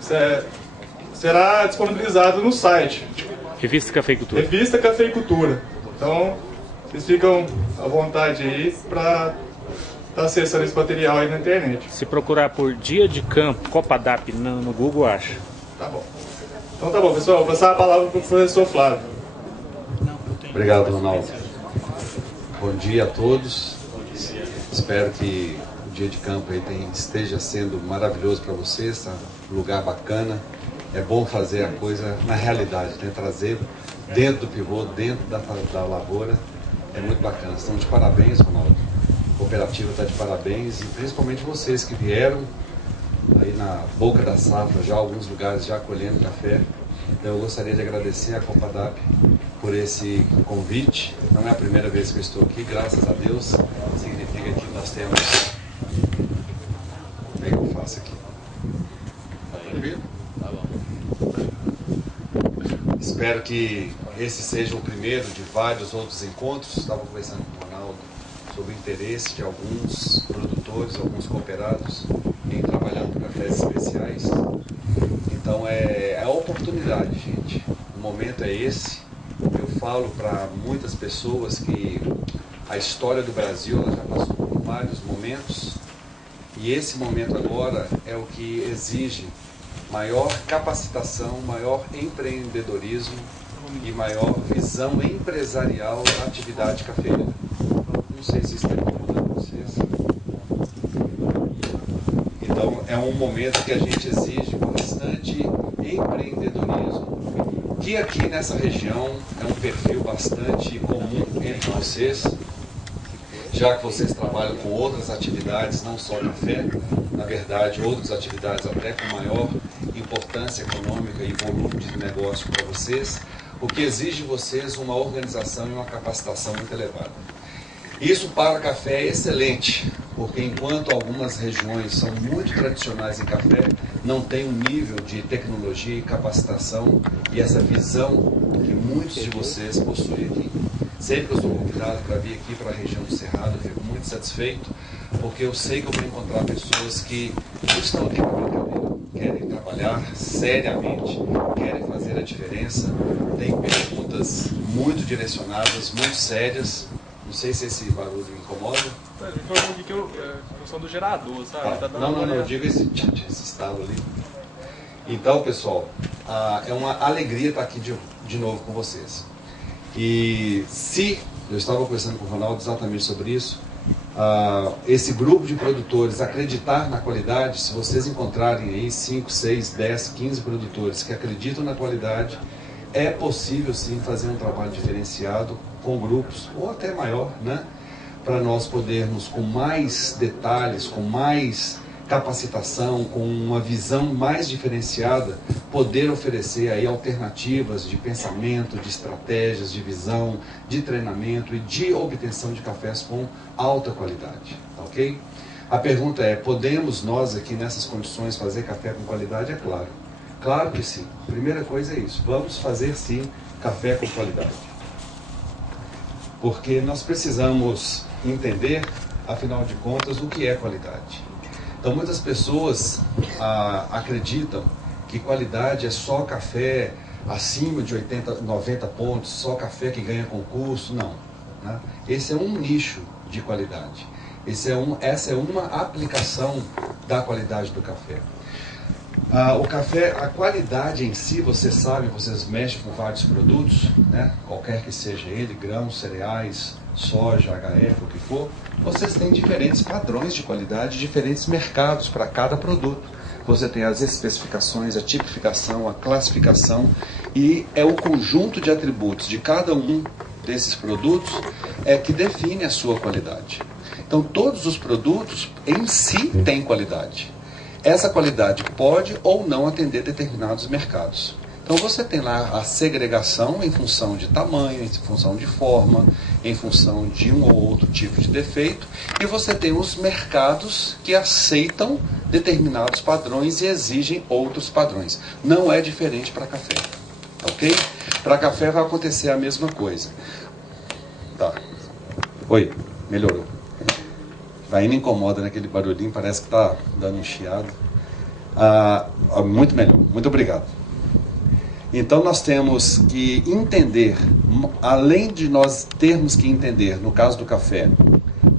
será disponibilizado no site. Revista Cafeicultura. Revista Cafeicultura. Então, vocês ficam à vontade aí para estar acessando esse material aí na internet. Se procurar por Dia de Campo, Copadap no Google, acha. Tá bom. Então tá bom, pessoal. Vou passar a palavra para o professor Flávio. Obrigado, Ronaldo. Bom dia a todos. Espero que o Dia de Campo aí esteja sendo maravilhoso para vocês, tá? Um lugar bacana. É bom fazer a coisa na realidade, né? Trazer dentro do pivô, dentro da lavoura. É muito bacana. Estão de parabéns, Ronaldo. A cooperativa está de parabéns, e principalmente vocês que vieram aí na boca da safra, já alguns lugares já colhendo café. Então eu gostaria de agradecer a Copadap por esse convite. Não é a primeira vez que eu estou aqui, graças a Deus. Significa que nós temos... Como é que eu faço aqui? Tá tranquilo? Tá bom. Espero que esse seja o primeiro de vários outros encontros. Estava conversando com o Ronaldo sobre o interesse de alguns produtores, alguns cooperados em trabalhar com cafés especiais. Então é a oportunidade, gente. O momento é esse. Eu falo para muitas pessoas que a história do Brasil ela já passou por vários momentos, e esse momento agora é o que exige maior capacitação, maior empreendedorismo e maior visão empresarial da atividade cafeeira. Não sei se isso está incomodando vocês. Então é um momento que a gente exige bastante empreendedorismo, que aqui nessa região é um perfil bastante comum entre vocês, já que vocês trabalham com outras atividades, não só café, na verdade outras atividades até com maior importância econômica e volume de negócio para vocês, o que exige de vocês uma organização e uma capacitação muito elevada. Isso para café é excelente, porque enquanto algumas regiões são muito tradicionais em café, não tem um nível de tecnologia e capacitação e essa visão que muitos de vocês possuem aqui. Sempre que eu sou convidado para vir aqui para a região do Cerrado, eu fico muito satisfeito, porque eu sei que eu vou encontrar pessoas que não estão aqui para brincadeira, querem trabalhar seriamente, querem fazer a diferença, têm perguntas muito direcionadas, muito sérias. Não sei se esse barulho me incomoda. Ele falou aqui que eu sou do gerador, sabe? Tá. Não, eu digo esse estalo ali. Então, pessoal, é uma alegria estar aqui de novo com vocês. E se, eu estava conversando com o Ronaldo exatamente sobre isso, esse grupo de produtores acreditar na qualidade, se vocês encontrarem aí 5, 6, 10, 15 produtores que acreditam na qualidade, é possível sim fazer um trabalho diferenciado com grupos, ou até maior, né? Para nós podermos, com mais detalhes, com mais capacitação, com uma visão mais diferenciada, poder oferecer aí alternativas de pensamento, de estratégias, de visão, de treinamento e de obtenção de cafés com alta qualidade, tá ok? A pergunta é, podemos nós aqui nessas condições fazer café com qualidade? É claro. Claro que sim. A primeira coisa é isso, vamos fazer sim café com qualidade. Porque nós precisamos entender, afinal de contas, o que é qualidade. Então muitas pessoas acreditam que qualidade é só café acima de 80, 90 pontos, só café que ganha concurso. Não, né? Esse é um nicho de qualidade. Essa é uma aplicação da qualidade do café. O café, a qualidade em si, vocês sabem, vocês mexem com vários produtos, né? Qualquer que seja ele, grãos, cereais, soja, HF, o que for, vocês têm diferentes padrões de qualidade, diferentes mercados para cada produto. Você tem as especificações, a tipificação, a classificação, e é o conjunto de atributos de cada um desses produtos que define a sua qualidade. Então todos os produtos em si têm qualidade. Essa qualidade pode ou não atender determinados mercados. Então você tem lá a segregação em função de tamanho, em função de forma, em função de um ou outro tipo de defeito, e você tem os mercados que aceitam determinados padrões e exigem outros padrões. Não é diferente para café, ok? Para café vai acontecer a mesma coisa. Tá. Oi, melhorou. Aí me incomoda naquele barulhinho, parece que está dando um chiado. Muito melhor, muito obrigado. Então nós temos que entender, além de nós termos que entender, no caso do café,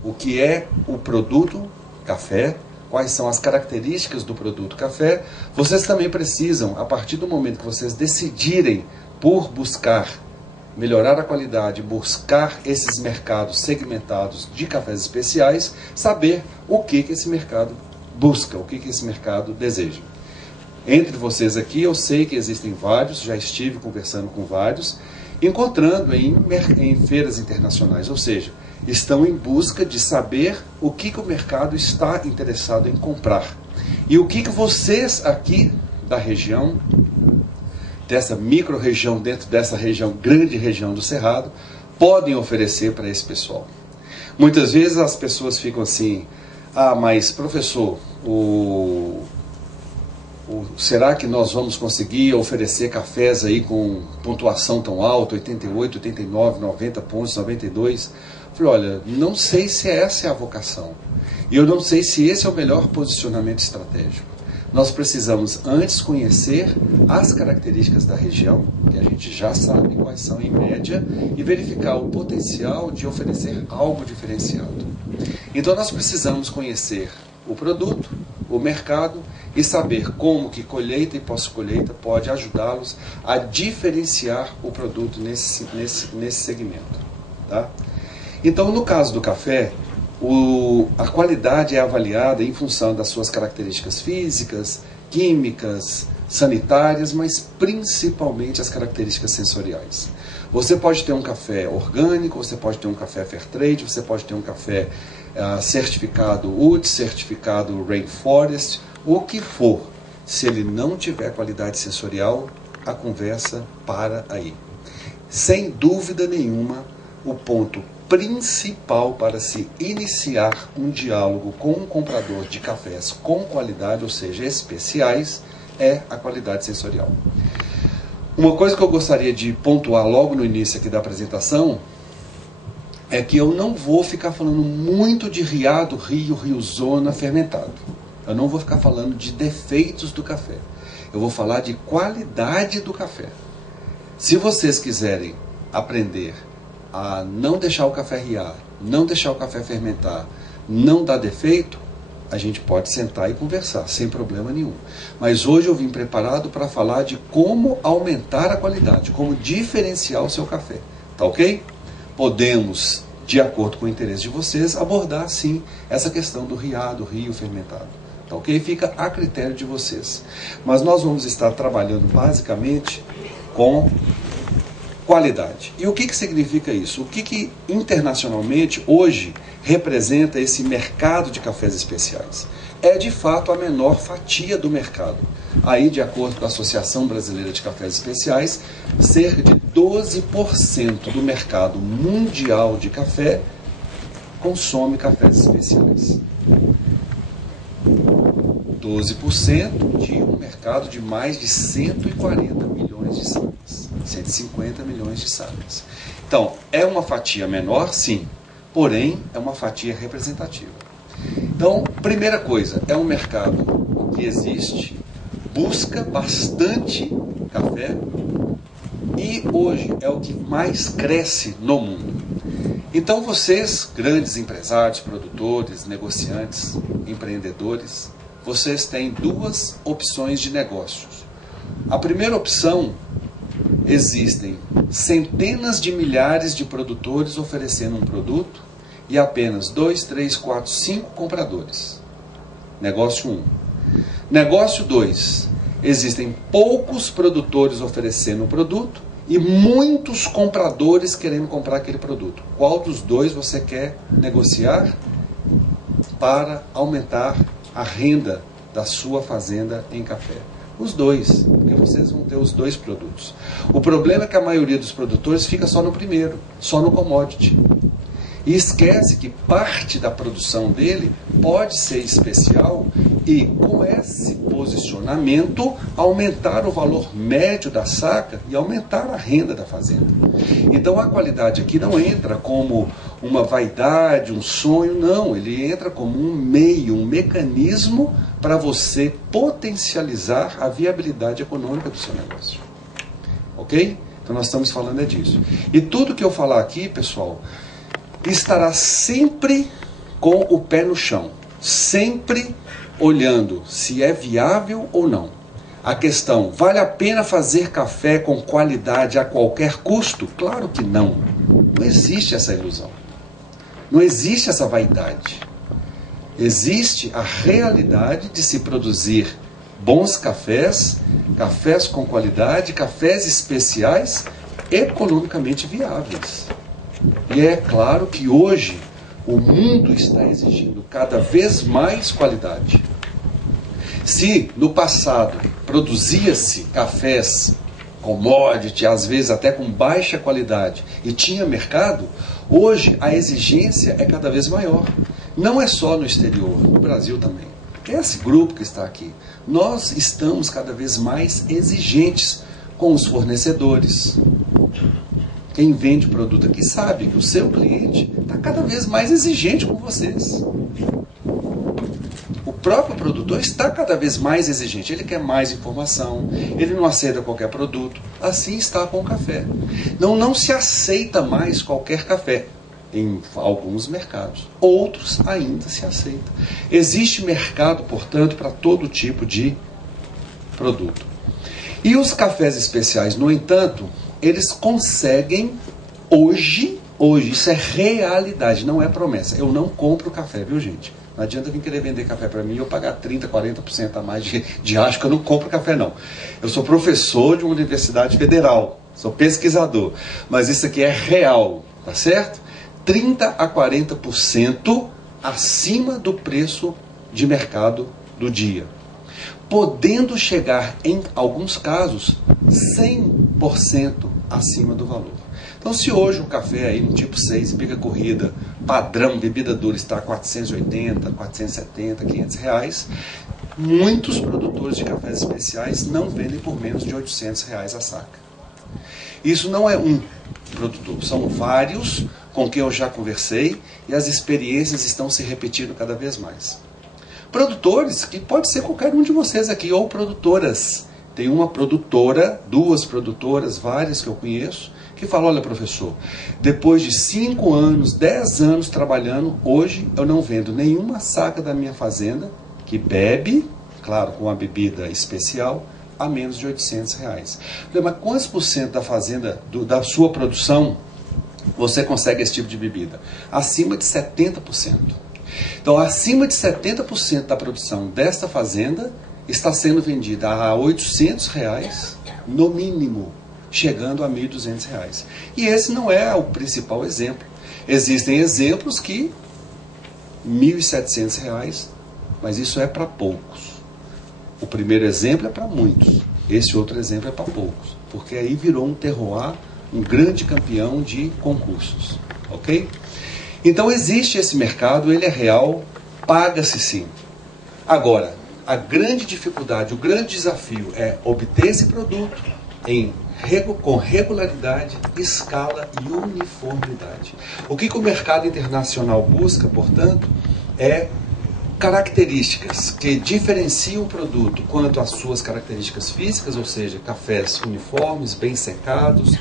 o que é o produto café, quais são as características do produto café, vocês também precisam, a partir do momento que vocês decidirem por buscar melhorar a qualidade, buscar esses mercados segmentados de cafés especiais, saber o que esse mercado busca, o que esse mercado deseja. Entre vocês aqui, eu sei que existem vários, já estive conversando com vários, encontrando em feiras internacionais, ou seja, estão em busca de saber o que o mercado está interessado em comprar. E o que vocês aqui da região, dessa micro-região, dentro dessa região, grande região do Cerrado, podem oferecer para esse pessoal. Muitas vezes as pessoas ficam assim, mas professor, será que nós vamos conseguir oferecer cafés aí com pontuação tão alta, 88, 89, 90 pontos, 92? Eu falei, olha, não sei se essa é a vocação. E eu não sei se esse é o melhor posicionamento estratégico. Nós precisamos antes conhecer as características da região, que a gente já sabe quais são em média, e verificar o potencial de oferecer algo diferenciado. Então nós precisamos conhecer o produto, o mercado e saber como que colheita e pós-colheita pode ajudá-los a diferenciar o produto nesse segmento. Tá? Então, no caso do café, a qualidade é avaliada em função das suas características físicas, químicas, sanitárias, mas principalmente as características sensoriais. Você pode ter um café orgânico, você pode ter um café fair trade, você pode ter um café certificado UTZ, certificado Rainforest, o que for. Se ele não tiver qualidade sensorial, a conversa para aí. Sem dúvida nenhuma, o ponto principal para se iniciar um diálogo com um comprador de cafés com qualidade, ou seja, especiais, é a qualidade sensorial. Uma coisa que eu gostaria de pontuar logo no início aqui da apresentação é que eu não vou ficar falando muito de riado, rio, riozona fermentado. Eu não vou ficar falando de defeitos do café. Eu vou falar de qualidade do café. Se vocês quiserem aprender a não deixar o café riar, não deixar o café fermentar, não dar defeito, a gente pode sentar e conversar, sem problema nenhum. Mas hoje eu vim preparado para falar de como aumentar a qualidade, como diferenciar o seu café. Tá ok? Podemos, de acordo com o interesse de vocês, abordar sim essa questão do riado, rio fermentado. Tá ok? Fica a critério de vocês. Mas nós vamos estar trabalhando basicamente com qualidade. E o que significa isso? O que internacionalmente hoje representa esse mercado de cafés especiais? É de fato a menor fatia do mercado. Aí, de acordo com a Associação Brasileira de Cafés Especiais, cerca de 12% do mercado mundial de café consome cafés especiais. 12% de um mercado de mais de 140 milhões de sacas, 150 milhões de sacas. Então, é uma fatia menor, sim, porém é uma fatia representativa. Então, primeira coisa, é um mercado que existe, busca bastante café e hoje é o que mais cresce no mundo. Então vocês, grandes empresários, produtores, negociantes, empreendedores, vocês têm duas opções de negócios. A primeira opção, existem centenas de milhares de produtores oferecendo um produto e apenas 2, 3, 4, 5 compradores. Negócio 1. Negócio 2. Existem poucos produtores oferecendo um produto e muitos compradores querendo comprar aquele produto. Qual dos dois você quer negociar para aumentar a renda da sua fazenda em café? Os dois, porque vocês vão ter os dois produtos. O problema é que a maioria dos produtores fica só no primeiro, só no commodity. E esquece que parte da produção dele pode ser especial e, com esse posicionamento, aumentar o valor médio da saca e aumentar a renda da fazenda. Então a qualidade aqui não entra como uma vaidade, um sonho, não. Ele entra como um meio, um mecanismo para você potencializar a viabilidade econômica do seu negócio. Ok? Então nós estamos falando disso. E tudo que eu falar aqui, pessoal, estará sempre com o pé no chão. Sempre olhando se é viável ou não. A questão, vale a pena fazer café com qualidade a qualquer custo? Claro que não. Não existe essa ilusão. Não existe essa vaidade. Existe a realidade de se produzir bons cafés, cafés com qualidade, cafés especiais, economicamente viáveis. E é claro que hoje o mundo está exigindo cada vez mais qualidade. Se no passado produzia-se cafés commodity, às vezes até com baixa qualidade, e tinha mercado, hoje a exigência é cada vez maior. Não é só no exterior, no Brasil também. Esse grupo que está aqui, nós estamos cada vez mais exigentes com os fornecedores. Quem vende produto aqui sabe que o seu cliente está cada vez mais exigente com vocês. O próprio produtor está cada vez mais exigente. Ele quer mais informação, ele não aceita qualquer produto. Assim está com o café. Não se aceita mais qualquer café em alguns mercados. Outros ainda se aceitam. Existe mercado, portanto, para todo tipo de produto. E os cafés especiais, no entanto, eles conseguem hoje, isso é realidade, não é promessa. Eu não compro café, viu, gente? Não adianta vir querer vender café para mim e eu pagar 30%, 40% a mais de acho que eu não compro café, não. Eu sou professor de uma universidade federal, sou pesquisador, mas isso aqui é real, tá certo? 30% a 40% acima do preço de mercado do dia. Podendo chegar, em alguns casos, 100% acima do valor. Então, se hoje o café aí no tipo 6, bica corrida, padrão, bebida dura, está a 480, 470, 500 reais, muitos produtores de cafés especiais não vendem por menos de 800 reais a saca. Isso não é um produtor, são vários com quem eu já conversei e as experiências estão se repetindo cada vez mais. Produtores, que pode ser qualquer um de vocês aqui, ou produtoras. Tem uma produtora, duas produtoras, várias que eu conheço, que falam, olha professor, depois de 5 anos, 10 anos trabalhando, hoje eu não vendo nenhuma saca da minha fazenda que bebe, claro, com uma bebida especial, a menos de 800 reais. Mas quantos por cento da fazenda, da sua produção, você consegue esse tipo de bebida? Acima de 70%. Então, acima de 70% da produção desta fazenda está sendo vendida a 800 reais, no mínimo, chegando a 1.200 reais. E esse não é o principal exemplo. Existem exemplos que 1.700 reais, mas isso é para poucos. O primeiro exemplo é para muitos, esse outro exemplo é para poucos, porque aí virou um terroir, um grande campeão de concursos, ok? Então existe esse mercado, ele é real, paga-se sim. Agora, a grande dificuldade, o grande desafio é obter esse produto com regularidade, escala e uniformidade. O que o mercado internacional busca, portanto, é características que diferenciam o produto quanto às suas características físicas, ou seja, cafés uniformes, bem secados,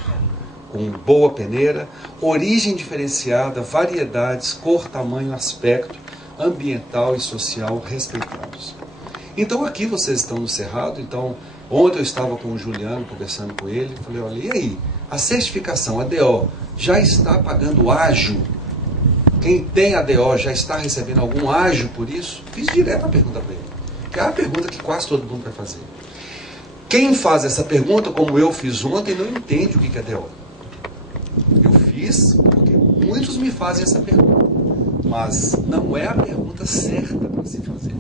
com boa peneira, origem diferenciada, variedades, cor, tamanho, aspecto, ambiental e social respeitados. Então aqui vocês estão no Cerrado, então ontem eu estava com o Juliano conversando com ele, falei, olha, e aí, a certificação, a DO, já está pagando ágio? Quem tem a DO já está recebendo algum ágio por isso? Fiz direto a pergunta para ele, que é a pergunta que quase todo mundo vai fazer. Quem faz essa pergunta, como eu fiz ontem, não entende o que é DO. Eu fiz porque muitos me fazem essa pergunta, mas não é a pergunta certa para se fazer.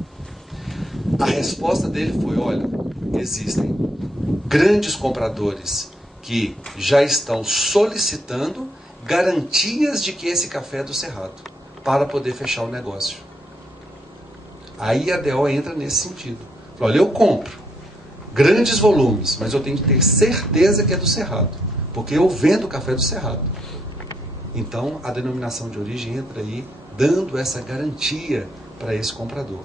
A resposta dele foi, olha, existem grandes compradores que já estão solicitando garantias de que esse café é do Cerrado, para poder fechar o negócio. Aí a DO entra nesse sentido. Olha, eu compro grandes volumes, mas eu tenho que ter certeza que é do Cerrado, porque eu vendo café do Cerrado. Então, a denominação de origem entra aí, dando essa garantia para esse comprador.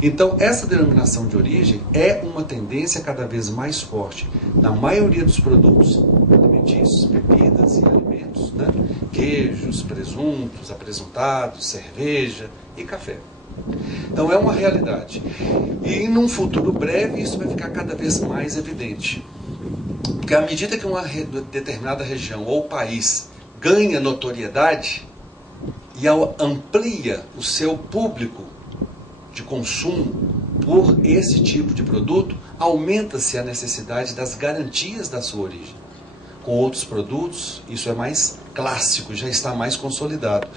Então, essa denominação de origem é uma tendência cada vez mais forte na maioria dos produtos alimentícios, bebidas e alimentos, né? Queijos, presuntos, apresuntados, cerveja e café. Então, é uma realidade. E, num futuro breve, isso vai ficar cada vez mais evidente. Porque à medida que uma determinada região ou país ganha notoriedade e amplia o seu público de consumo por esse tipo de produto, aumenta-se a necessidade das garantias da sua origem. Com outros produtos, isso é mais clássico, já está mais consolidado.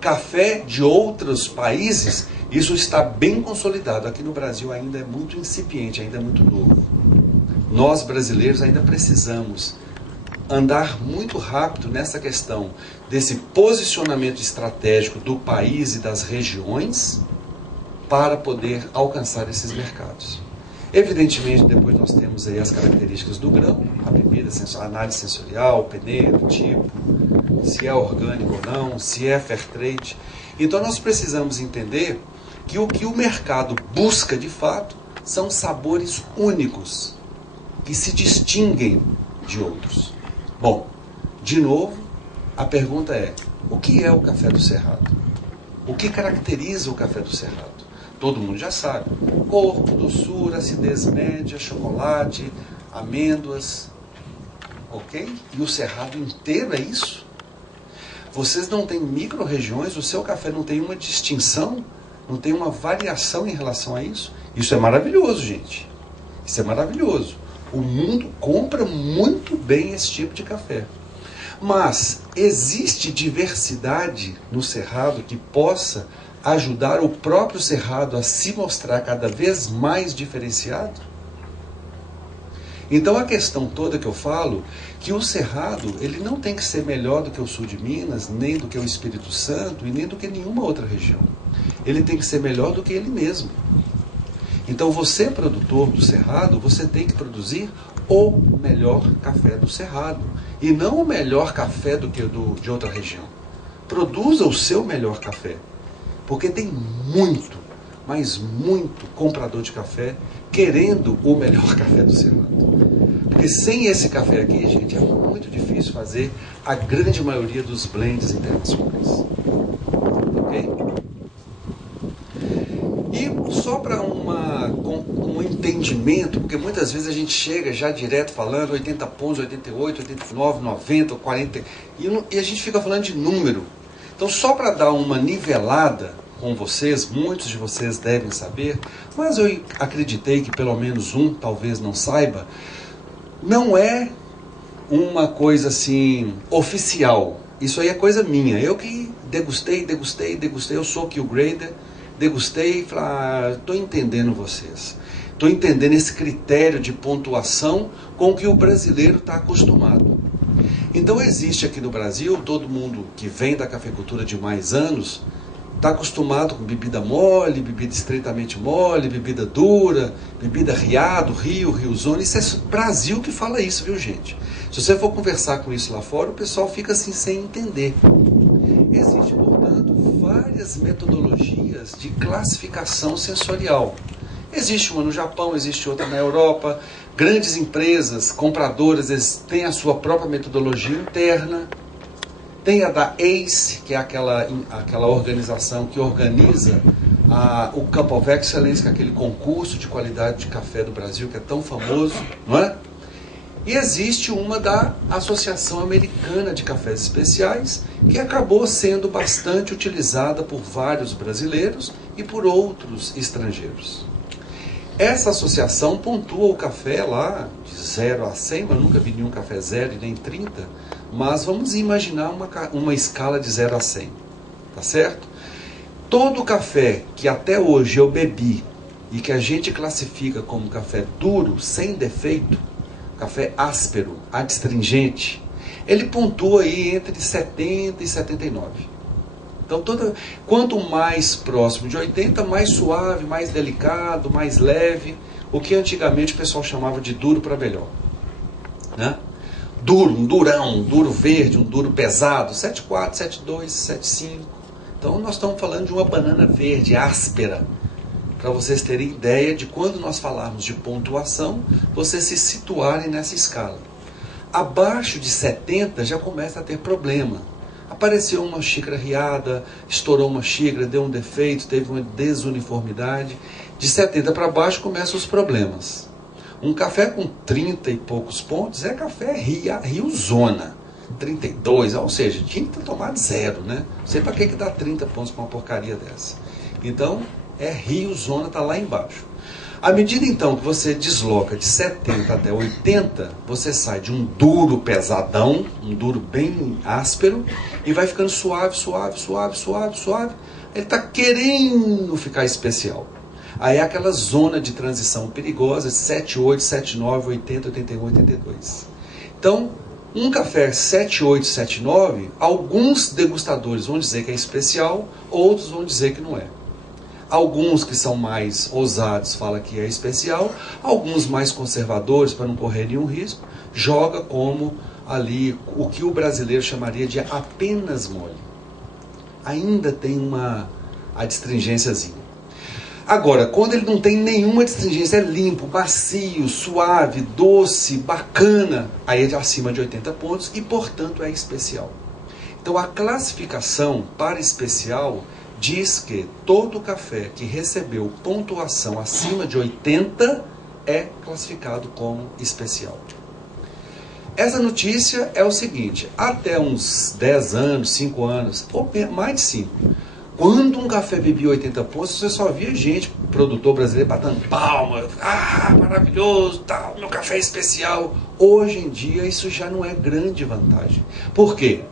Café de outros países, isso está bem consolidado. Aqui no Brasil ainda é muito incipiente, ainda é muito novo. Nós brasileiros ainda precisamos andar muito rápido nessa questão desse posicionamento estratégico do país e das regiões para poder alcançar esses mercados. Evidentemente, depois nós temos aí as características do grão, a bebida, a análise sensorial, peneiro, tipo, se é orgânico ou não, se é fair trade. Então nós precisamos entender que o mercado busca de fato são sabores únicos, que se distinguem de outros. Bom, de novo, a pergunta é, o que é o café do Cerrado? O que caracteriza o café do Cerrado? Todo mundo já sabe. Corpo, doçura, acidez média, chocolate, amêndoas. Ok? E o Cerrado inteiro é isso? Vocês não têm micro-regiões? O seu café não tem uma distinção? Não tem uma variação em relação a isso? Isso é maravilhoso, gente. Isso é maravilhoso. O mundo compra muito bem esse tipo de café. Mas existe diversidade no Cerrado que possa ajudar o próprio Cerrado a se mostrar cada vez mais diferenciado? Então a questão toda que eu falo, que o Cerrado, ele não tem que ser melhor do que o sul de Minas, nem do que o Espírito Santo, e nem do que nenhuma outra região. Ele tem que ser melhor do que ele mesmo. Então você, produtor do Cerrado, você tem que produzir o melhor café do Cerrado, e não o melhor café do que de outra região. Produza o seu melhor café. Porque tem muito, mas muito comprador de café querendo o melhor café do Cerrado. Porque sem esse café aqui, gente, é muito difícil fazer a grande maioria dos blends internacionais. Ok? E só para um entendimento, porque muitas vezes a gente chega já direto falando 80 pontos, 88, 89, 90, 40, e a gente fica falando de número. Então, só para dar uma nivelada com vocês, muitos de vocês devem saber, mas eu acreditei que pelo menos um talvez não saiba, não é uma coisa assim oficial. Isso aí é coisa minha. Eu que degustei, eu sou Q-Grader, degustei e falei, estou entendendo vocês. Estou entendendo esse critério de pontuação com que o brasileiro está acostumado. Então existe aqui no Brasil, todo mundo que vem da cafeicultura de mais anos, está acostumado com bebida mole, bebida estreitamente mole, bebida dura, bebida riado, rio, riozona. Isso é Brasil que fala isso, viu, gente? Se você for conversar com isso lá fora, o pessoal fica assim sem entender. Existem, portanto, várias metodologias de classificação sensorial. Existe uma no Japão, existe outra na Europa. Grandes empresas, compradoras, eles têm a sua própria metodologia interna. Tem a da ACE, que é aquela organização que organiza o Cup of Excellence, que é aquele concurso de qualidade de café do Brasil, que é tão famoso, não é? E existe uma da Associação Americana de Cafés Especiais, que acabou sendo bastante utilizada por vários brasileiros e por outros estrangeiros. Essa associação pontua o café lá de 0 a 100, mas nunca vi nenhum café 0 e nem 30, mas vamos imaginar uma escala de 0 a 100, tá certo? Todo café que até hoje eu bebi e que a gente classifica como café duro, sem defeito, café áspero, adstringente, ele pontua aí entre 70 e 79. Então, quanto mais próximo de 80, mais suave, mais delicado, mais leve, o que antigamente o pessoal chamava de duro para melhor, né? Duro, um durão, um duro verde, um duro pesado, 7,4, 7,2, 7,5. Então nós estamos falando de uma banana verde, áspera, para vocês terem ideia de quando nós falarmos de pontuação, vocês se situarem nessa escala. Abaixo de 70 já começa a ter problema. Apareceu uma xícara riada, estourou uma xícara, deu um defeito, teve uma desuniformidade. De 70 para baixo começam os problemas. Um café com 30 e poucos pontos é café riozona. 32, ou seja, tinha que ter tomado 0, né? Não sei para que dá 30 pontos para uma porcaria dessa. Então, é riozona, está lá embaixo. À medida então que você desloca de 70 até 80, você sai de um duro pesadão, um duro bem áspero, e vai ficando suave, suave, suave, suave, suave. Ele está querendo ficar especial. Aí é aquela zona de transição perigosa, 78, 79, 80, 81, 82. Então, um café 78, 79, alguns degustadores vão dizer que é especial, outros vão dizer que não é. Alguns que são mais ousados falam que é especial, alguns mais conservadores, para não correr nenhum risco, joga como ali o que o brasileiro chamaria de apenas mole. Ainda tem a astringênciazinha. Agora, quando ele não tem nenhuma astringência, é limpo, macio, suave, doce, bacana, aí é acima de 80 pontos e, portanto, é especial. Então, a classificação para especial diz que todo café que recebeu pontuação acima de 80 é classificado como especial. Essa notícia é o seguinte: até uns 10 anos, 5 anos, ou mais de 5, quando um café bebia 80 pontos, você só via gente, produtor brasileiro, batendo palma, maravilhoso, tal, meu café é especial. Hoje em dia isso já não é grande vantagem. Por quê?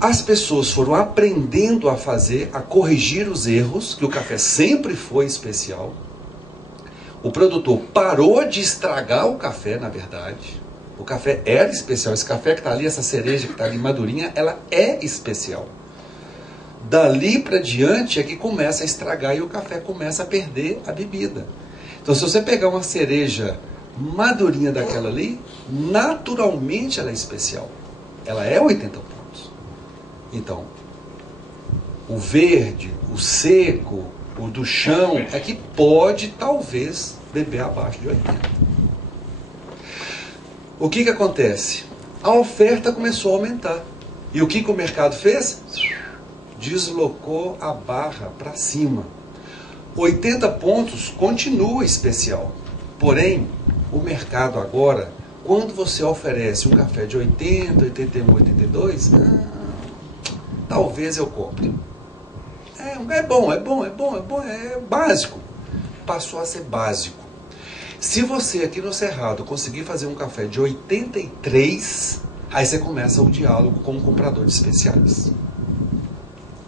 As pessoas foram aprendendo a fazer, a corrigir os erros, que o café sempre foi especial. O produtor parou de estragar o café, na verdade. O café era especial. Esse café que está ali, essa cereja que está ali madurinha, ela é especial. Dali para diante é que começa a estragar e o café começa a perder a bebida. Então, se você pegar uma cereja madurinha daquela ali, naturalmente ela é especial. Ela é 80 pontos. Então, o verde, o seco, o do chão, é que pode, talvez, beber abaixo de 80. O que acontece? A oferta começou a aumentar. E o que o mercado fez? Deslocou a barra para cima. 80 pontos continua especial. Porém, o mercado agora, quando você oferece um café de 80, 81, 82, talvez eu compre. É bom, é básico. Passou a ser básico. Se você aqui no Cerrado conseguir fazer um café de 83, aí você começa o diálogo com o comprador de especiais.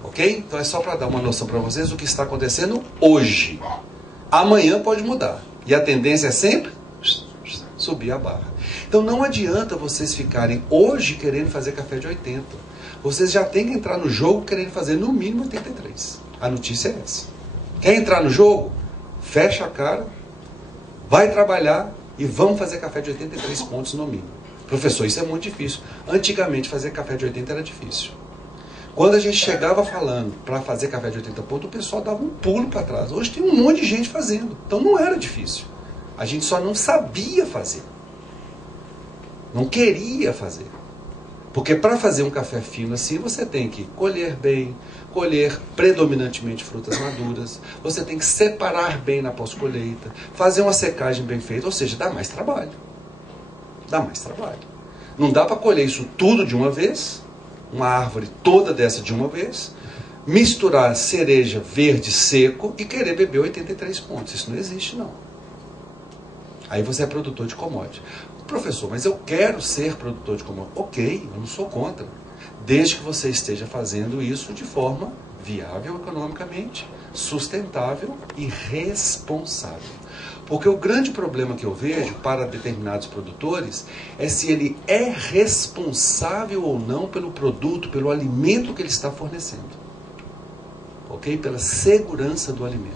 Ok? Então é só para dar uma noção para vocês do que está acontecendo hoje. Amanhã pode mudar. E a tendência é sempre subir a barra. Então não adianta vocês ficarem hoje querendo fazer café de 80. Vocês já têm que entrar no jogo querendo fazer no mínimo 83. A notícia é essa. Quer entrar no jogo? Fecha a cara, vai trabalhar e vamos fazer café de 83 pontos no mínimo. Professor, isso é muito difícil. Antigamente fazer café de 80 era difícil. Quando a gente chegava falando para fazer café de 80 pontos, o pessoal dava um pulo para trás. Hoje tem um monte de gente fazendo. Então não era difícil. A gente só não sabia fazer. Não queria fazer. Porque para fazer um café fino assim, você tem que colher bem, colher predominantemente frutas maduras, você tem que separar bem na pós-colheita, fazer uma secagem bem feita, ou seja, dá mais trabalho. Dá mais trabalho. Não dá para colher isso tudo de uma vez, uma árvore toda dessa de uma vez, misturar cereja verde seco e querer beber 83 pontos. Isso não existe, não. Aí você é produtor de commodity. Professor, mas eu quero ser produtor de commodity. Ok, eu não sou contra. Desde que você esteja fazendo isso de forma viável economicamente, sustentável e responsável. Porque o grande problema que eu vejo para determinados produtores é se ele é responsável ou não pelo produto, pelo alimento que ele está fornecendo. Ok? Pela segurança do alimento.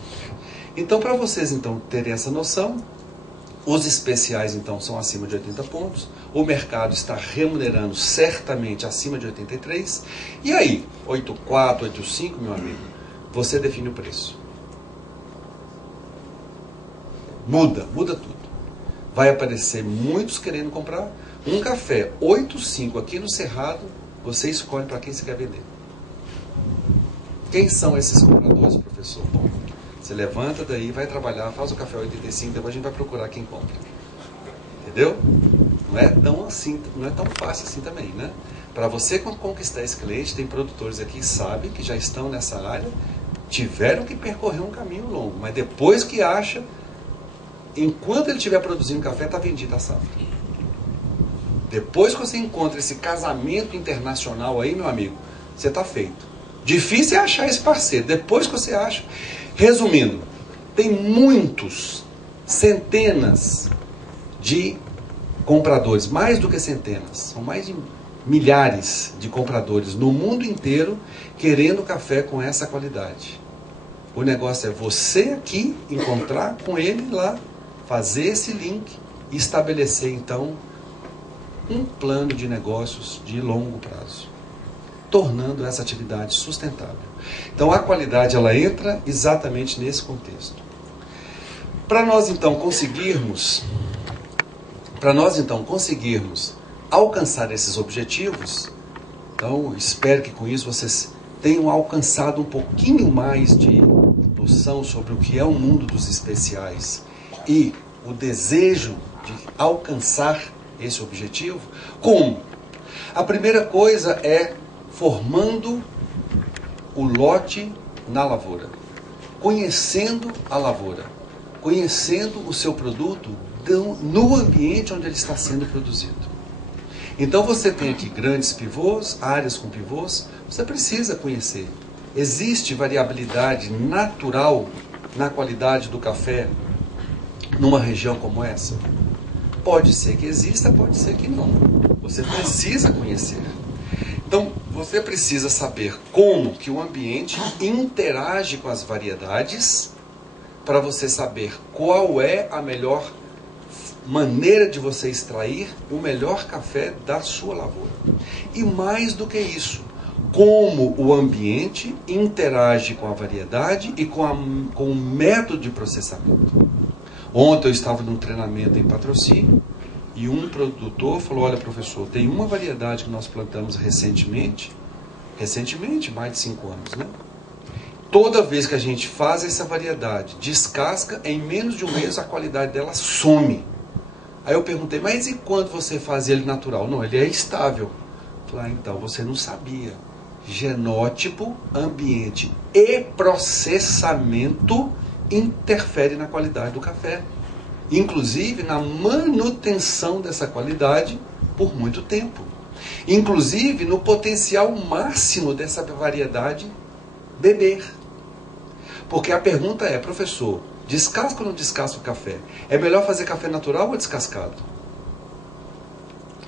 Então, para vocês então terem essa noção, os especiais então são acima de 80 pontos, o mercado está remunerando certamente acima de 83, e aí, 84, 85, meu amigo, você define o preço. muda tudo. Vai aparecer muitos querendo comprar um café 8,5 aqui no Cerrado, você escolhe para quem você quer vender. Quem são esses compradores, professor? Bom, você levanta daí, vai trabalhar, faz o café 85, depois a gente vai procurar quem compra. Entendeu? Não é tão assim, não é tão fácil assim também, né? Para você conquistar esse cliente, tem produtores aqui que sabem, que já estão nessa área, tiveram que percorrer um caminho longo, mas depois que acha, enquanto ele estiver produzindo café, está vendida a safra. Depois que você encontra esse casamento internacional aí, meu amigo, você está feito. Difícil é achar esse parceiro. Depois que você acha... Resumindo, tem muitos, centenas de compradores, mais do que centenas, são mais de milhares de compradores no mundo inteiro querendo café com essa qualidade. O negócio é você aqui encontrar com ele lá, fazer esse link e estabelecer então um plano de negócios de longo prazo, tornando essa atividade sustentável. Então a qualidade ela entra exatamente nesse contexto. Para nós então conseguirmos alcançar esses objetivos, então espero que com isso vocês tenham alcançado um pouquinho mais de noção sobre o que é o mundo dos especiais e o desejo de alcançar esse objetivo. Como? A primeira coisa é formando o lote na lavoura, conhecendo a lavoura, conhecendo o seu produto no ambiente onde ele está sendo produzido. Então você tem aqui grandes pivôs, áreas com pivôs, você precisa conhecer. Existe variabilidade natural na qualidade do café numa região como essa? Pode ser que exista, pode ser que não. Você precisa conhecer. Então, você precisa saber como que o ambiente interage com as variedades para você saber qual é a melhor maneira de você extrair o melhor café da sua lavoura. E mais do que isso, como o ambiente interage com a variedade e com o método de processamento. Ontem eu estava num treinamento em Patrocínio e um produtor falou: olha, professor, tem uma variedade que nós plantamos recentemente, mais de 5 anos, né? Toda vez que a gente faz essa variedade, descasca, em menos de um mês a qualidade dela some. Aí eu perguntei: mas e quando você faz ele natural? Não, ele é estável. Eu falei: então você não sabia. Genótipo, ambiente e processamento interfere na qualidade do café, inclusive na manutenção dessa qualidade por muito tempo, inclusive no potencial máximo dessa variedade beber. Porque a pergunta é: professor, descasca ou não descasca o café? É melhor fazer café natural ou descascado?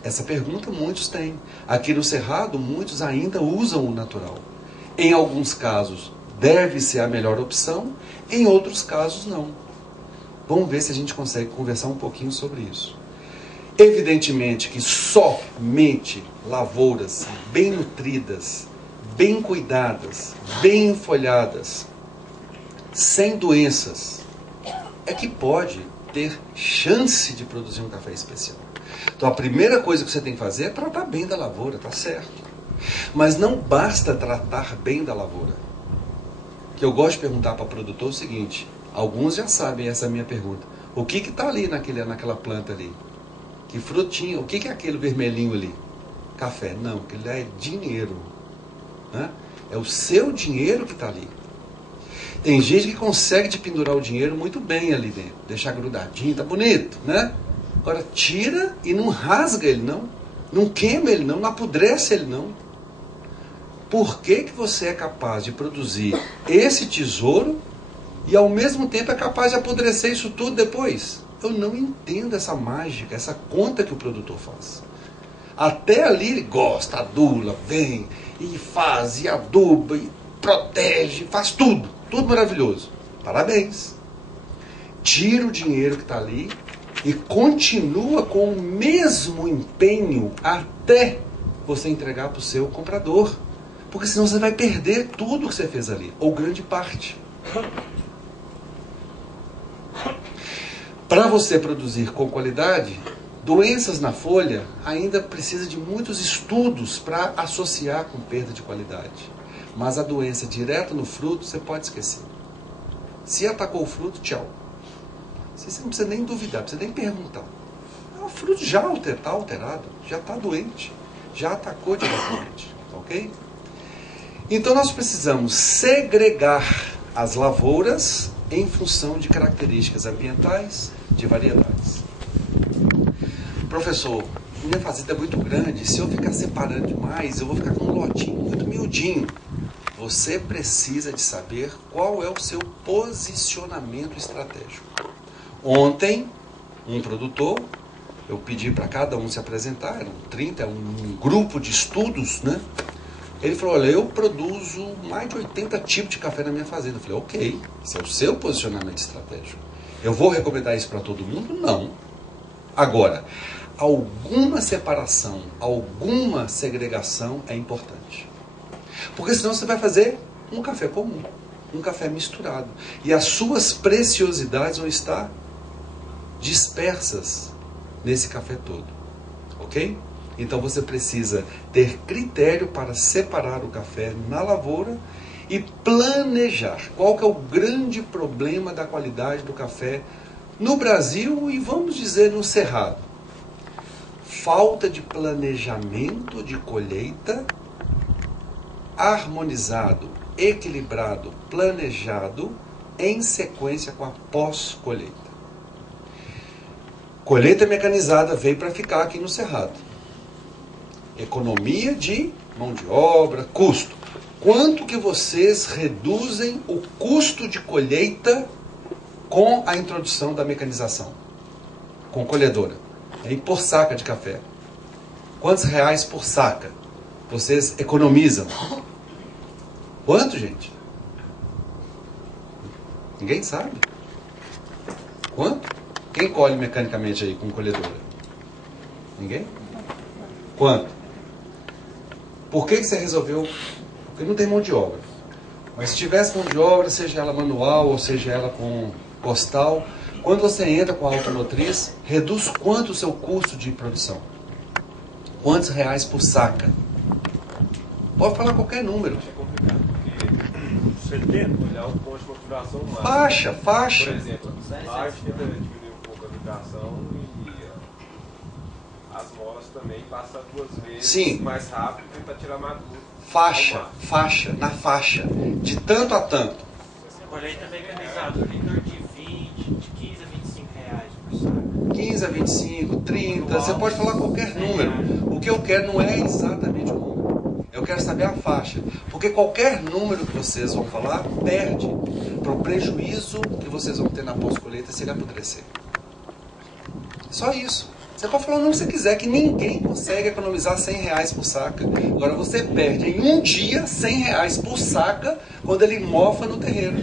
Essa pergunta muitos têm. Aqui no Cerrado, muitos ainda usam o natural. Em alguns casos, deve ser a melhor opção, em outros casos, não. Vamos ver se a gente consegue conversar um pouquinho sobre isso. Evidentemente que somente lavouras bem nutridas, bem cuidadas, bem enfolhadas, sem doenças, é que pode ter chance de produzir um café especial. Então a primeira coisa que você tem que fazer é tratar bem da lavoura, tá certo. Mas não basta tratar bem da lavoura. Que eu gosto de perguntar para o produtor o seguinte: alguns já sabem essa minha pergunta. O que está ali naquela planta ali? Que frutinha? O que é aquele vermelhinho ali? Café. Não, aquilo é dinheiro. Né? É o seu dinheiro que está ali. Tem gente que consegue te pendurar o dinheiro muito bem ali dentro. Deixar grudadinho, tá bonito, né? Agora tira e não rasga ele não. Não queima ele não apodrece ele não. Por que você é capaz de produzir esse tesouro e ao mesmo tempo é capaz de apodrecer isso tudo depois? Eu não entendo essa mágica, essa conta que o produtor faz. Até ali ele gosta, adula, vem e faz, e aduba, e protege, faz tudo. Tudo maravilhoso. Parabéns. Tira o dinheiro que está ali e continua com o mesmo empenho até você entregar para o seu comprador. Porque senão você vai perder tudo que você fez ali, ou grande parte. Para você produzir com qualidade, doenças na folha ainda precisa de muitos estudos para associar com perda de qualidade. Mas a doença direta no fruto, você pode esquecer. Se atacou o fruto, tchau. Você não precisa nem duvidar, não precisa nem perguntar. O fruto já está alterado, já está doente, já atacou diretamente, ok? Então nós precisamos segregar as lavouras em função de características ambientais de variedades. Professor, minha fazenda é muito grande, se eu ficar separando demais, eu vou ficar com um lotinho muito miudinho. Você precisa de saber qual é o seu posicionamento estratégico. Ontem, um produtor, eu pedi para cada um se apresentar, eram 30, um grupo de estudos, né? Ele falou, olha, eu produzo mais de 80 tipos de café na minha fazenda. Eu falei, ok, esse é o seu posicionamento estratégico. Eu vou recomendar isso para todo mundo? Não. Agora, alguma separação, alguma segregação é importante. Porque senão você vai fazer um café comum, um café misturado. E as suas preciosidades vão estar dispersas nesse café todo. Ok? Então você precisa ter critério para separar o café na lavoura e planejar. Qual que é o grande problema da qualidade do café no Brasil e vamos dizer no Cerrado? Falta de planejamento de colheita harmonizado, equilibrado, planejado em sequência com a pós-colheita. Colheita mecanizada veio para ficar aqui no Cerrado. Economia de mão de obra, custo. Quanto que vocês reduzem o custo de colheita com a introdução da mecanização? Com colhedora. Aí por saca de café. Quantos reais por saca vocês economizam? Quanto, gente? Ninguém sabe. Quanto? Quem colhe mecanicamente aí com colhedora? Ninguém? Quanto? Por que você resolveu? Porque não tem mão de obra. Mas se tivesse mão de obra, seja ela manual ou seja ela com postal, quando você entra com a automotriz, reduz quanto o seu custo de produção? Quantos reais por saca? Pode falar qualquer número. É complicado, porque você tenta olhar o ponto de configuração no ar. Faixa. Por exemplo, a arte tenta diminuir um pouco a vibração e as molas também passam 2 vezes Sim. mais rápido para tirar maduro. Faixa, na faixa, de tanto a tanto. Colheita mecanizada, em torno de 15 a 25 reais por saco. 15 a 25, 30, você pode falar qualquer número. O que eu quero não é exatamente o número. Eu quero saber a faixa. Porque qualquer número que vocês vão falar, perde para o prejuízo que vocês vão ter na pós-colheita se ele apodrecer. Só isso. Você pode falar o número que você quiser, que ninguém consegue economizar 100 reais por saca. Agora você perde em um dia 100 reais por saca quando ele mofa no terreiro.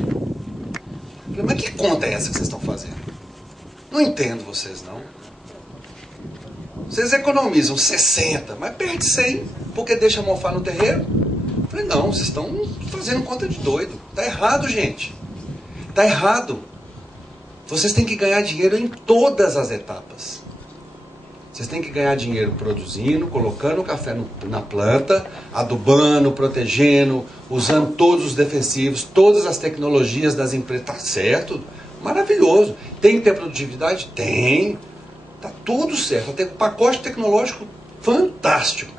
Eu falei, mas que conta é essa que vocês estão fazendo? Não entendo vocês, não. Vocês economizam 60, mas perde 100 porque deixa mofar no terreiro? Eu falei, não, vocês estão fazendo conta de doido. Está errado, gente. Está errado. Vocês têm que ganhar dinheiro em todas as etapas. Vocês têm que ganhar dinheiro produzindo, colocando o café na planta, adubando, protegendo, usando todos os defensivos, todas as tecnologias das empresas. Tá certo? Maravilhoso. Tem que ter produtividade? Tem. Tá tudo certo. Tem um pacote tecnológico fantástico.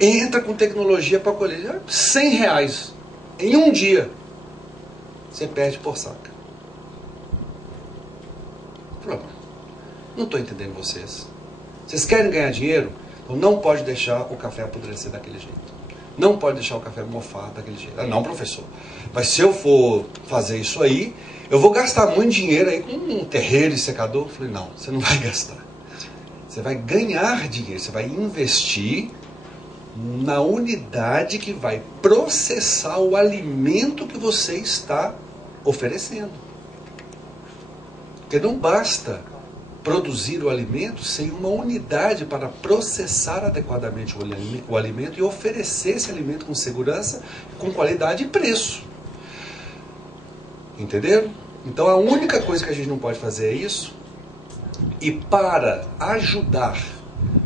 Entra com tecnologia para colher 100 reais em um dia. Você perde por saca. Pronto. Não estou entendendo vocês. Vocês querem ganhar dinheiro? Então não pode deixar o café apodrecer daquele jeito. Não pode deixar o café mofar daquele jeito. Ah, não, professor. Mas se eu for fazer isso aí, eu vou gastar muito dinheiro aí com um terreiro e secador. Eu falei, não, você não vai gastar. Você vai ganhar dinheiro, você vai investir na unidade que vai processar o alimento que você está oferecendo. Porque não basta produzir o alimento sem uma unidade para processar adequadamente o alimento e oferecer esse alimento com segurança, com qualidade e preço. Entenderam? Então a única coisa que a gente não pode fazer é isso. E para ajudar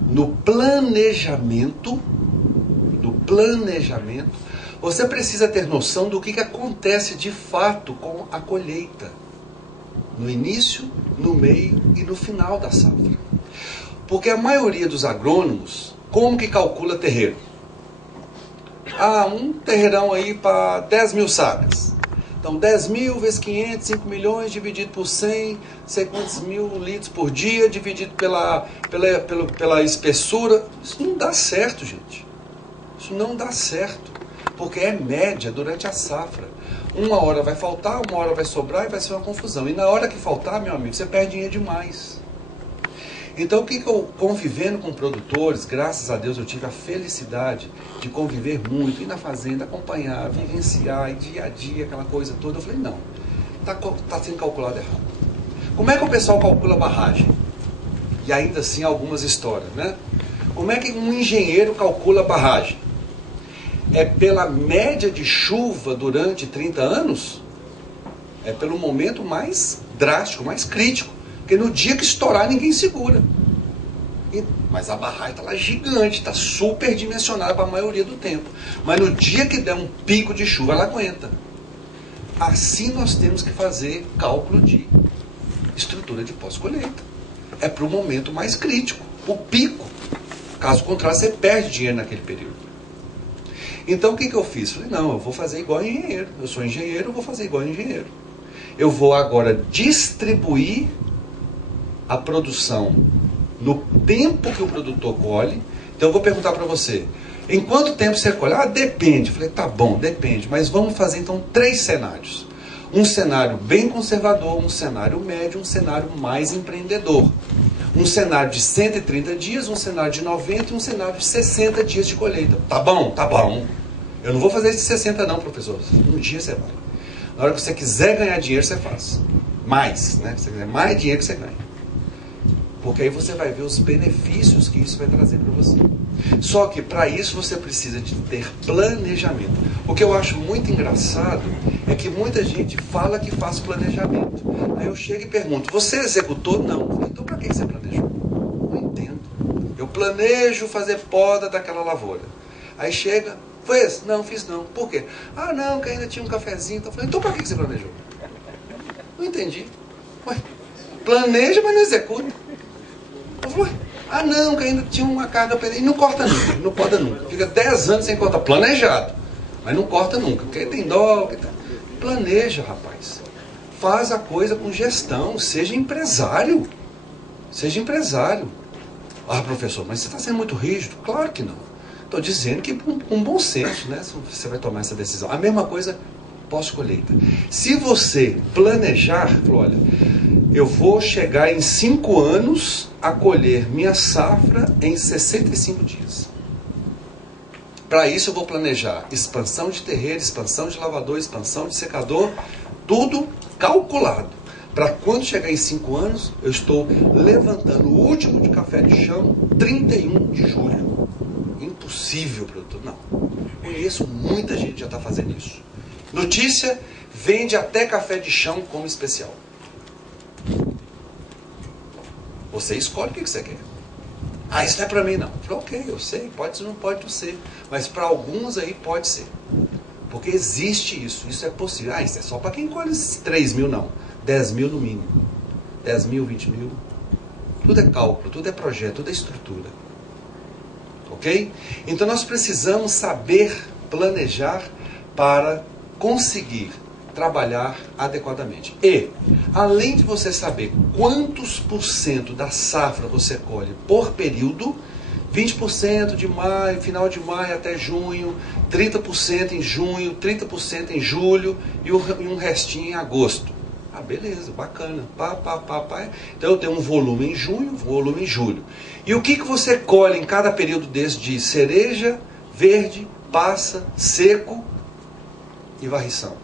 no planejamento, você precisa ter noção do que acontece de fato com a colheita. No início, no meio e no final da safra. Porque a maioria dos agrônomos, como que calcula terreiro? Um terreirão aí para 10 mil sacas. Então 10 mil vezes 500, 5 milhões, dividido por 100, sei quantos mil litros por dia, dividido pela espessura. Isso não dá certo, gente. Isso não dá certo. Porque é média durante a safra. Uma hora vai faltar, uma hora vai sobrar e vai ser uma confusão. E na hora que faltar, meu amigo, você perde dinheiro demais. Então, o que eu, convivendo com produtores, graças a Deus eu tive a felicidade de conviver muito, ir na fazenda, acompanhar, vivenciar, e dia a dia, aquela coisa toda. Eu falei, não, está sendo calculado errado. Como é que o pessoal calcula barragem? E ainda assim algumas histórias, né? Como é que um engenheiro calcula barragem? É pela média de chuva durante 30 anos? É pelo momento mais drástico, mais crítico. Porque no dia que estourar, ninguém segura. Mas a barragem está lá gigante, está super dimensionada para a maioria do tempo. Mas no dia que der um pico de chuva, ela aguenta. Assim nós temos que fazer cálculo de estrutura de pós-colheita. É para o momento mais crítico, o pico. Caso contrário, você perde dinheiro naquele período. Então o que eu fiz? Falei, não, eu vou fazer igual engenheiro. Eu sou engenheiro, eu vou fazer igual engenheiro. Eu vou agora distribuir a produção no tempo que o produtor colhe. Então eu vou perguntar para você, em quanto tempo você colhe? Depende. Eu falei, tá bom, depende, mas vamos fazer então 3 cenários. Um cenário bem conservador, um cenário médio, um cenário mais empreendedor. Um cenário de 130 dias, um cenário de 90 e um cenário de 60 dias de colheita. Tá bom, tá bom. Eu não vou fazer esse de 60 não, professor. Um dia você vai. Na hora que você quiser ganhar dinheiro, você faz. Mais, né? Você quiser mais dinheiro que você ganha. Porque aí você vai ver os benefícios que isso vai trazer para você. Só que para isso você precisa de ter planejamento. O que eu acho muito engraçado é que muita gente fala que faz planejamento. Aí eu chego e pergunto, você executou? Não. Então para que você planejou? Não entendo. Eu planejo fazer poda daquela lavoura. Aí chega, fez? Não, fiz não. Por quê? Não, que ainda tinha um cafezinho. Então para que você planejou? Não entendi. Ué, planeja, mas não executa. Eu falei, não, que ainda tinha uma carga pendente. E não corta nunca, não poda nunca. Fica 10 anos sem cortar. Planejado. Mas não corta nunca. Porque tem dó. Planeja, rapaz. Faz a coisa com gestão. Seja empresário. Seja empresário. Professor, mas você está sendo muito rígido. Claro que não. Estou dizendo que com bom senso, né? Você vai tomar essa decisão. A mesma coisa pós-colheita. Se você planejar, falou, olha, eu vou chegar em 5 anos a colher minha safra em 65 dias. Para isso eu vou planejar expansão de terreiro, expansão de lavador, expansão de secador, tudo calculado. Para quando chegar em 5 anos, eu estou levantando o último de café de chão 31 de julho. Impossível, produtor. Não. Conheço muita gente que já está fazendo isso. Notícia, vende até café de chão como especial. Você escolhe o que você quer. Isso não é para mim não. Eu falei, ok, eu sei, pode não pode não ser. Mas para alguns aí pode ser. Porque existe isso, isso é possível. Isso é só para quem colhe 3 mil não. 10 mil no mínimo. 10 mil, 20 mil. Tudo é cálculo, tudo é projeto, tudo é estrutura. Ok? Então nós precisamos saber planejar para conseguir trabalhar adequadamente. E, além de você saber quantos % da safra você colhe por período, 20% de maio, final de maio até junho, 30% em junho, 30% em julho e um restinho em agosto. Beleza, bacana. Então eu tenho um volume em junho, um volume em julho. E o que você colhe em cada período desse de cereja, verde, passa, seco e varrição?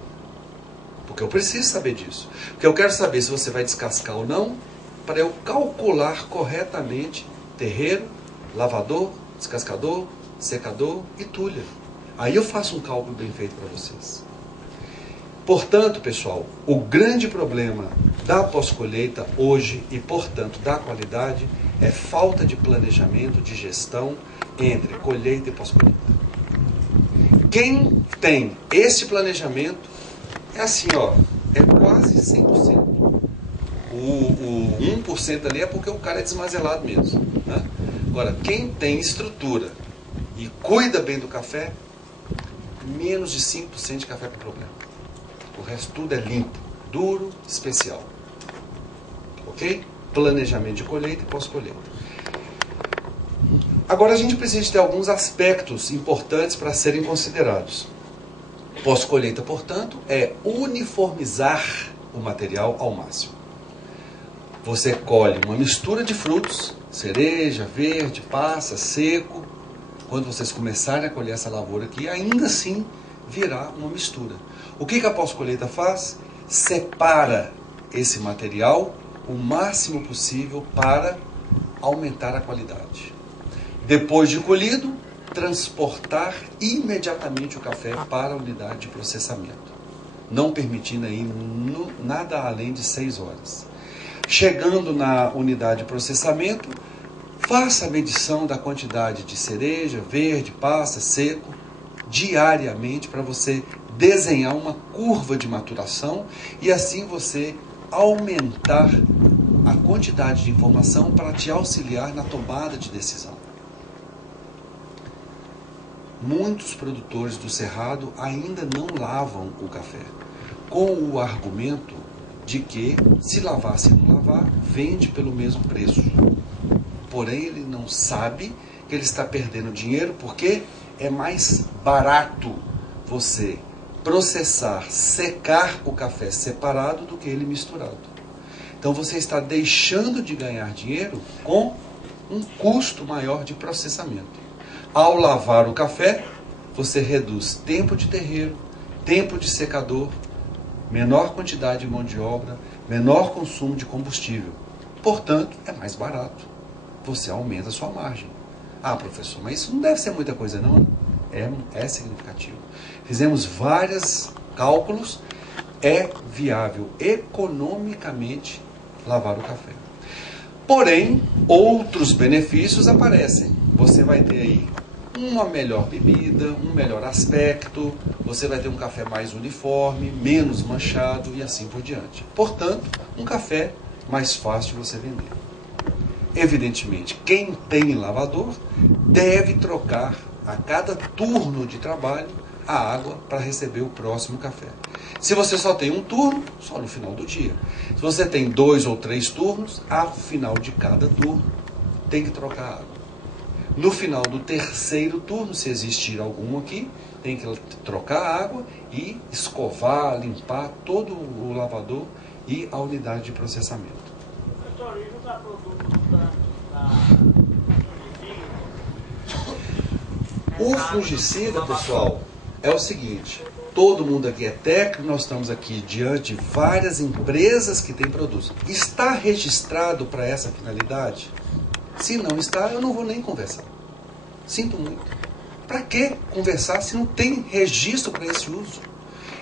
Porque eu preciso saber disso. Porque eu quero saber se você vai descascar ou não, para eu calcular corretamente terreiro, lavador, descascador, secador e tulha. Aí eu faço um cálculo bem feito para vocês. Portanto, pessoal, o grande problema da pós-colheita hoje e, portanto, da qualidade é falta de planejamento, de gestão entre colheita e pós-colheita. Quem tem esse planejamento é assim, ó, é quase 100%. O 1% ali é porque o cara é desmazelado mesmo, né? Agora, quem tem estrutura e cuida bem do café, menos de 5% de café com problema. O resto tudo é limpo, duro, especial. Ok? Planejamento de colheita e pós-colheita. Agora a gente precisa ter alguns aspectos importantes para serem considerados. Pós-colheita, portanto, é uniformizar o material ao máximo. Você colhe uma mistura de frutos, cereja, verde, passa, seco. Quando vocês começarem a colher essa lavoura aqui, ainda assim virá uma mistura. O que a pós-colheita faz? Separa esse material o máximo possível para aumentar a qualidade. Depois de colhido, transportar imediatamente o café para a unidade de processamento, não permitindo aí nada além de 6 horas. Chegando na unidade de processamento, faça a medição da quantidade de cereja, verde, passa, seco, diariamente, para você desenhar uma curva de maturação e assim você aumentar a quantidade de informação para te auxiliar na tomada de decisão. Muitos produtores do Cerrado ainda não lavam o café, com o argumento de que, se lavar, se não lavar, vende pelo mesmo preço. Porém, ele não sabe que ele está perdendo dinheiro porque é mais barato você processar, secar o café separado do que ele misturado. Então, você está deixando de ganhar dinheiro com um custo maior de processamento. Ao lavar o café, você reduz tempo de terreiro, tempo de secador, menor quantidade de mão de obra, menor consumo de combustível. Portanto, é mais barato. Você aumenta a sua margem. Ah, professor, mas isso não deve ser muita coisa, não? É significativo. Fizemos vários cálculos. É viável economicamente lavar o café. Porém, outros benefícios aparecem. Você vai ter aí uma melhor bebida, um melhor aspecto, você vai ter um café mais uniforme, menos manchado e assim por diante. Portanto, um café mais fácil de você vender. Evidentemente, quem tem lavador deve trocar a cada turno de trabalho a água para receber o próximo café. Se você só tem um turno, só no final do dia. Se você tem 2 ou 3 turnos, ao final de cada turno tem que trocar a água. No final do terceiro turno, se existir algum aqui, tem que trocar a água e escovar, limpar todo o lavador e a unidade de processamento. O fungicida, pessoal, é o seguinte: todo mundo aqui é técnico, nós estamos aqui diante de várias empresas que têm produtos. Está registrado para essa finalidade? Se não está, eu não vou nem conversar. Sinto muito. Para que conversar se não tem registro para esse uso?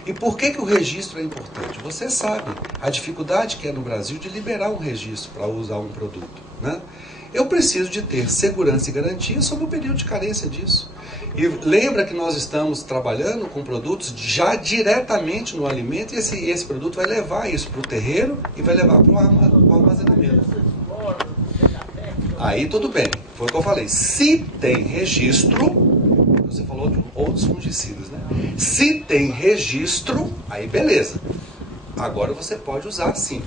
E por que o registro é importante? Você sabe a dificuldade que é no Brasil de liberar um registro para usar um produto, né? Eu preciso de ter segurança e garantia sobre o período de carência disso. E lembra que nós estamos trabalhando com produtos já diretamente no alimento e esse produto vai levar isso para o terreiro e vai levar para o armazenamento. Aí tudo bem, foi o que eu falei. Se tem registro, você falou de outros fungicidas, né? Se tem registro, aí beleza. Agora você pode usar sim.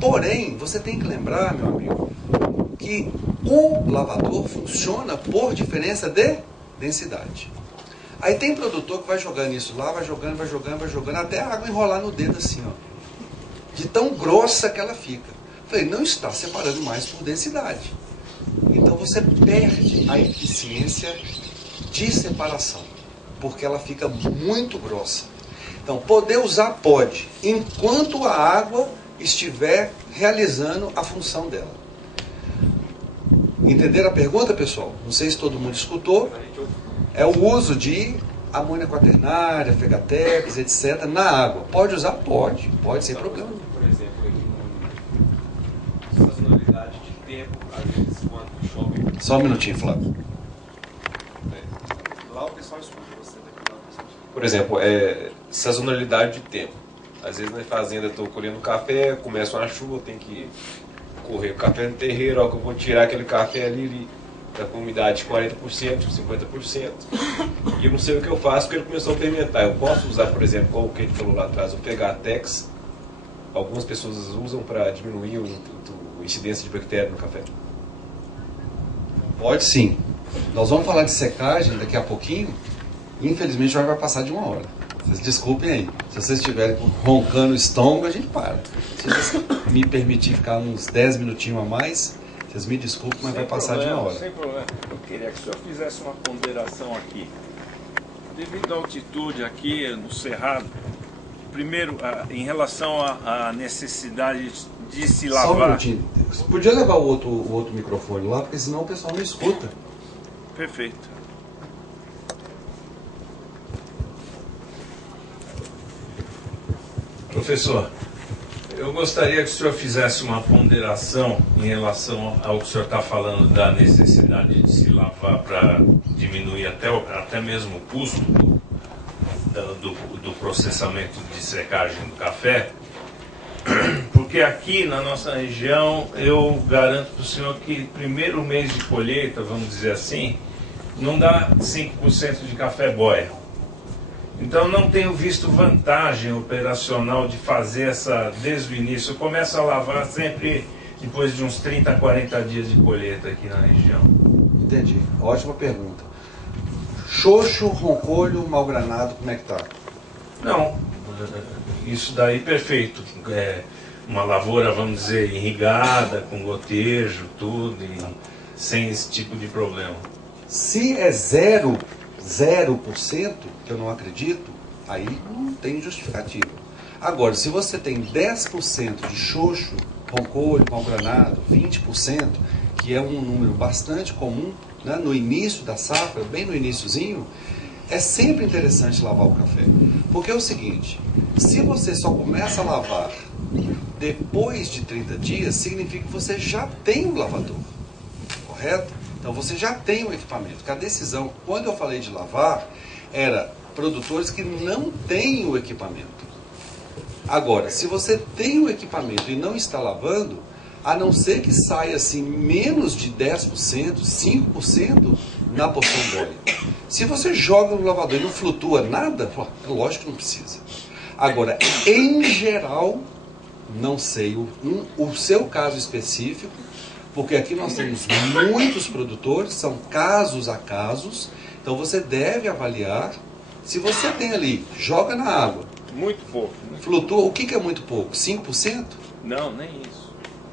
Porém, você tem que lembrar, meu amigo, que o lavador funciona por diferença de densidade. Aí tem produtor que vai jogando isso lá, vai jogando, até a água enrolar no dedo assim, ó. De tão grossa que ela fica. Falei, não está separando mais por densidade. Então você perde a eficiência de separação, porque ela fica muito grossa. Então, poder usar pode, enquanto a água estiver realizando a função dela. Entenderam a pergunta, pessoal? Não sei se todo mundo escutou. É o uso de amônia quaternária, Fegatex, etc., na água. Pode usar? Pode sem problema. Por exemplo, aqui sazonalidade de tempo, às vezes quando chove. Só um minutinho, Flávio. Lá o pessoal escuta você daqui lá. Por exemplo, sazonalidade de tempo. Às vezes na fazenda eu estou colhendo café, começa uma chuva, eu tenho que correr o café no terreiro, ó, que eu vou tirar aquele café ali tá com umidade de 40%, 50%. E eu não sei o que eu faço porque ele começou a fermentar. Eu posso usar, por exemplo, como o que ele falou lá atrás, o Fegatex. Algumas pessoas usam para diminuir a incidência de bactéria no café. Pode sim. Nós vamos falar de secagem daqui a pouquinho. Infelizmente já vai passar de 1 hora. Vocês desculpem aí. Se vocês estiverem roncando o estômago, a gente para. Se vocês me permitirem ficar uns 10 minutinhos a mais, vocês me desculpem, mas vai passar de 1 hora. Sem problema. Eu queria que o senhor fizesse uma ponderação aqui. Devido à altitude aqui no Cerrado, primeiro, em relação à necessidade de se lavar... Só um minutinho. Você podia levar o outro microfone lá, porque senão o pessoal não escuta. Perfeito. Professor, eu gostaria que o senhor fizesse uma ponderação em relação ao que o senhor está falando da necessidade de se lavar para diminuir até mesmo o custo do processamento de secagem do café, porque aqui na nossa região eu garanto para o senhor que primeiro mês de colheita, vamos dizer assim, não dá 5% de café boia. Então não tenho visto vantagem operacional de fazer essa desde o início. Eu começo a lavar sempre depois de uns 30, 40 dias de colheita aqui na região. Entendi. Ótima pergunta. Xoxo, roncolho, mal granado, como é que tá? Não, isso daí perfeito. Uma lavoura, vamos dizer, irrigada, com gotejo, tudo, e sem esse tipo de problema. Se é 0%, que eu não acredito, aí não tem justificativa. Agora, se você tem 10% de xoxo, roncolho, mal granado, 20%, que é um número bastante comum, né, no início da safra, bem no iniciozinho, é sempre interessante lavar o café. Porque é o seguinte, se você só começa a lavar depois de 30 dias, significa que você já tem um lavador, correto? Então você já tem o equipamento. Que a decisão, quando eu falei de lavar, era produtores que não têm o equipamento. Agora, se você tem o equipamento e não está lavando, a não ser que saia assim menos de 10%, 5% na porção boia. Se você joga no lavador e não flutua nada, é lógico que não precisa. Agora, em geral, não sei o seu caso específico, porque aqui nós temos muitos produtores, são casos a casos, então você deve avaliar. Se você tem ali, joga na água. Muito pouco. Flutua, o que é muito pouco? 5%? Não, nem isso.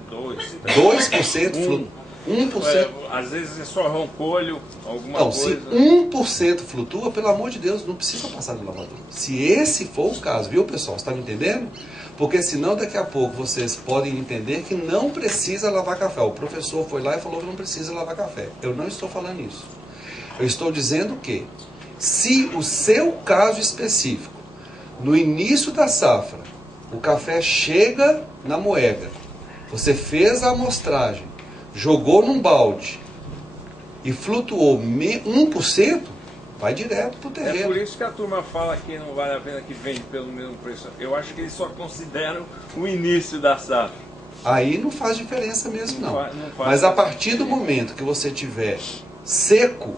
2% flutua. 1%. Às vezes é só roncolho, alguma não, coisa. Se 1% flutua, pelo amor de Deus, não precisa passar no lavador. Se esse for o caso, viu, pessoal? Você está me entendendo? Porque senão daqui a pouco vocês podem entender que não precisa lavar café. O professor foi lá e falou que não precisa lavar café. Eu não estou falando isso. Eu estou dizendo que se o seu caso específico, no início da safra, o café chega na moega, você fez a amostragem, jogou num balde e flutuou 1%, vai direto para o terreno. É por isso que a turma fala que não vale a pena que vende pelo mesmo preço. Eu acho que eles só consideram o início da safra. Aí não faz diferença mesmo não. Não faz. Mas a partir do momento que você tiver seco,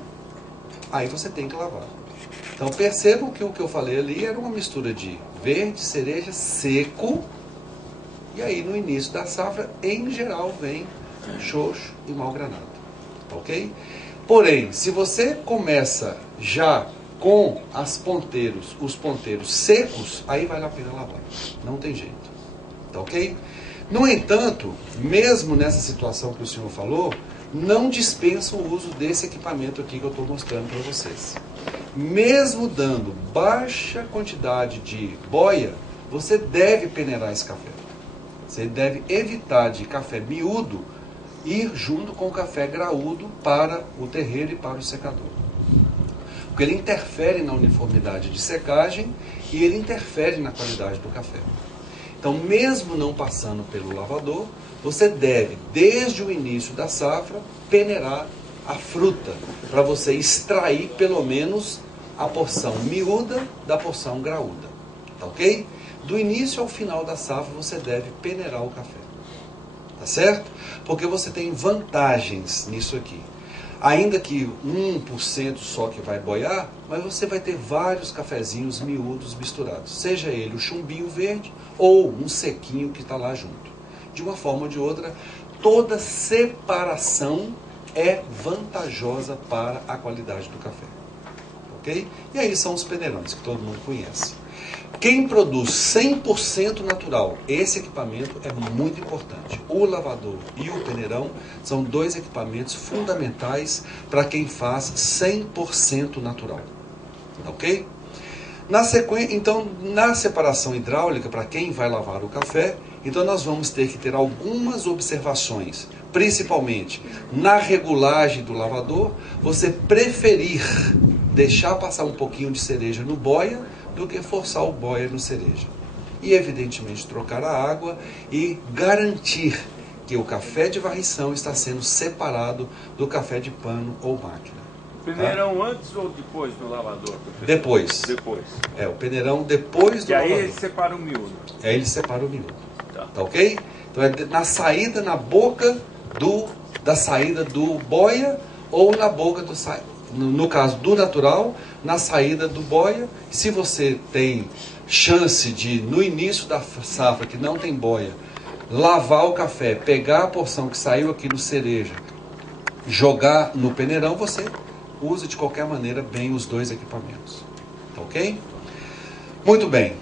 aí você tem que lavar. Então percebam que o que eu falei ali era uma mistura de verde, cereja, seco. E aí no início da safra, em geral, vem xoxo e mal granado. Ok? Porém, se você começa já com os ponteiros secos, aí vale a pena lavar. Não tem jeito. Tá ok? No entanto, mesmo nessa situação que o senhor falou, não dispensa o uso desse equipamento aqui que eu estou mostrando para vocês. Mesmo dando baixa quantidade de boia, você deve peneirar esse café. Você deve evitar de café miúdo ir junto com o café graúdo para o terreiro e para o secador. porque ele interfere na uniformidade de secagem e ele interfere na qualidade do café. Então, mesmo não passando pelo lavador, você deve, desde o início da safra, peneirar a fruta, para você extrair pelo menos a porção miúda da porção graúda. Tá ok? Do início ao final da safra, você deve peneirar o café. Tá certo? Porque você tem vantagens nisso aqui. Ainda que 1% só que vai boiar, mas você vai ter vários cafezinhos miúdos misturados. Seja ele o chumbinho verde ou um sequinho que está lá junto. De uma forma ou de outra, toda separação é vantajosa para a qualidade do café. Ok? E aí são os peneirões, que todo mundo conhece. Quem produz 100% natural, esse equipamento é muito importante. O lavador e o peneirão são dois equipamentos fundamentais para quem faz 100% natural. Ok? Então, na separação hidráulica, para quem vai lavar o café, então nós vamos ter que ter algumas observações, principalmente na regulagem do lavador, você preferir deixar passar um pouquinho de cereja no boia do que forçar o boia no cereja. E, evidentemente, trocar a água e garantir que o café de varrição está sendo separado do café de pano ou máquina. Peneirão antes ou depois do lavador? Professor? Depois. Depois. É, o peneirão depois do lavador. E aí ele separa o miúdo. Aí ele separa o miúdo. Tá Ok? Então é na saída, na boca da saída do boia ou na boca do no caso do natural, na saída do boia. Se você tem chance de, no início da safra, que não tem boia, lavar o café, pegar a porção que saiu aqui no cereja, jogar no peneirão, você usa de qualquer maneira bem os dois equipamentos. Ok? Muito bem.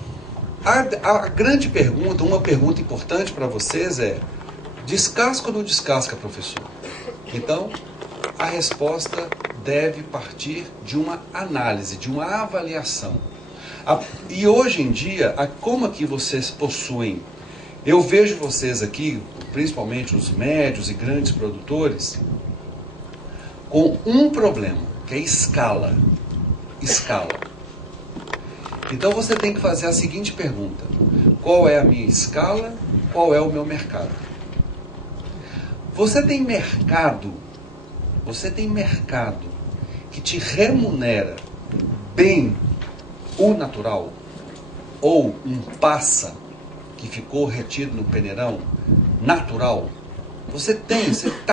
A grande pergunta, uma pergunta importante para vocês é: descasca ou não descasca, professor? Então, a resposta deve partir de uma análise, de uma avaliação. E hoje em dia, como aqui vocês possuem, eu vejo vocês aqui, principalmente os médios e grandes produtores, com um problema, que é escala. Escala. Então você tem que fazer a seguinte pergunta: qual é a minha escala? Qual é o meu mercado? Você tem mercado que te remunera bem o natural, ou um passa que ficou retido no peneirão natural? Você está